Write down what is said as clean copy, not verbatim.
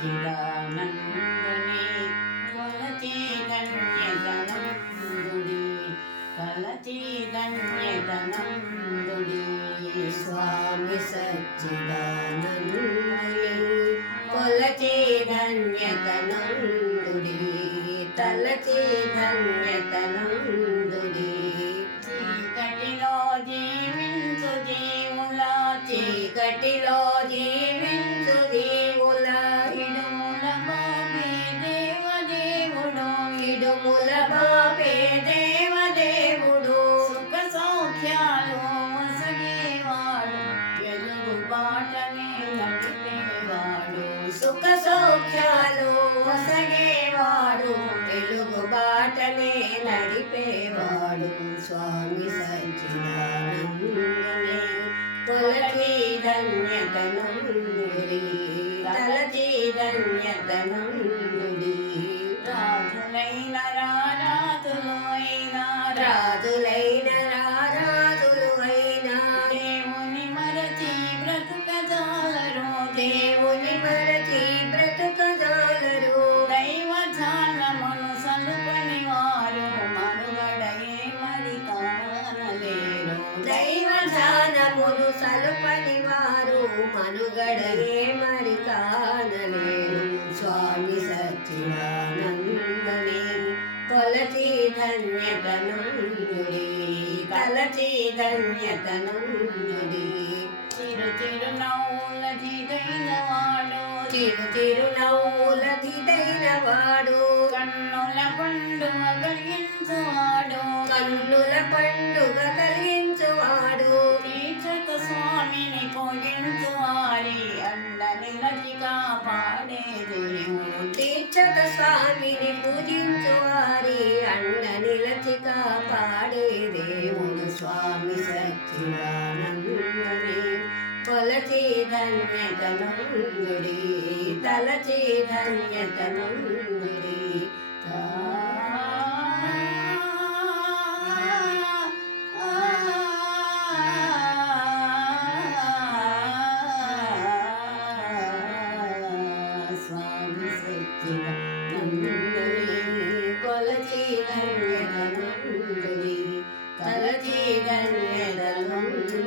సచ్చిదానందుని కొలచి ధన్యతనందుడి కలచి ధన్యతనందుడి స్వామి సచ్చిదానందుని కొలచి ధన్యతనందుడి తలచి ధన్యతనందుడి చీకటిలో జీవించు జీవుల చీకటిలో జీవించు జీవుల ఇడుముల బాబే దేవదేవుడు ఇడుముల బాబే దేవదేవుడు సుఖ సౌఖ్యాలు వసగేవాడు వెలుగు బాటనే నడిపేవాడు సుఖ సౌఖ్యాలు వసగేవాడు వెలుగు బాటనే నడిపేవాడు స్వామి సచ్చిదానందుని కొలచి ధన్యతనందుడి తలచి ధన్యతనందుడి రాజులైన రారాజులు అయినా రాజులైన రారాజులు అయినా దేవుని మరచి బ్రతుకజాలరు దేవుని మరచి బ్రతుకజాలరు దైవ ధ్యానమును సలుపని వారు మనుగడయే మరి కానలేరు దైవ ధ్యానమును సలుపని వారు మనుగడయే మరి కానలేరు స్వామి సచ్చిదానందుని కొలచి ధన్యతనందుడి తలచి ధన్యతనందుడి చిరు చిరు నవ్వుల ధిదైన వాడు చిరు చిరు నవ్వుల ధిదైన వాడు కన్నుల పండుగ కలిగించువాడు కన్నుల పండుగ కలిగించువాడు దీక్షత స్వామిని పూజించువారి అండని రచి కాపాడే దేవుడు దీక్షత స్వామిని పూజించువారి అండని రచి కాపాడే దేవుడు స్వామి సచ్చిదానందుని కొలచి ధన్యతనందుడి తలచి ధన్యతనందుడి స్వామి సచ్చిదానందుని కొలచి ధన్యతనందుడి తలచి ధన్యతనందుడి